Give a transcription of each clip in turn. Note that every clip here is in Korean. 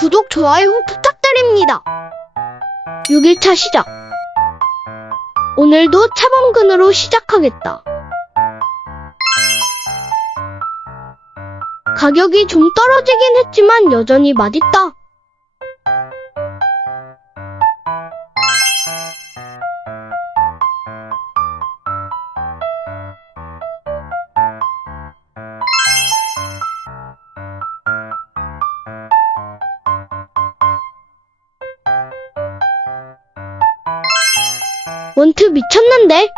구독, 좋아요 부탁드립니다. 6일차 시작. 오늘도 차범근으로 시작하겠다. 가격이 좀 떨어지긴 했지만 여전히 맛있다. 원트 미쳤는데?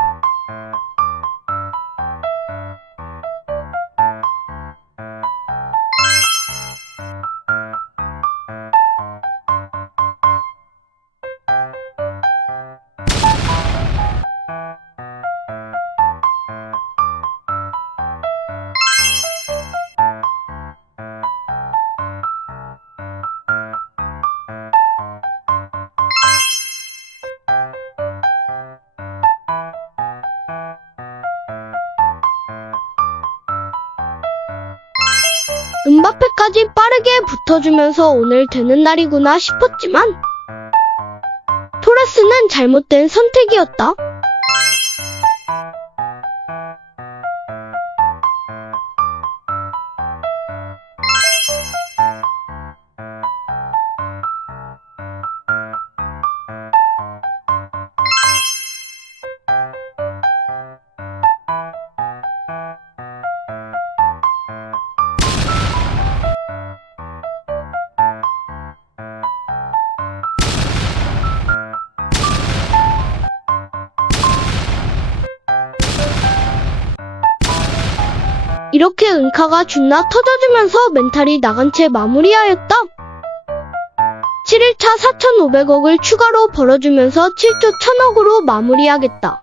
은바페까지 빠르게 붙어주면서 오늘 되는 날이구나 싶었지만 토레스는 잘못된 선택이었다. 이렇게 은카가 준나 터져주면서 멘탈이 나간 채 마무리하였다. 7일차 4,500억을 추가로 벌어주면서 7조 1,000억으로 마무리하겠다.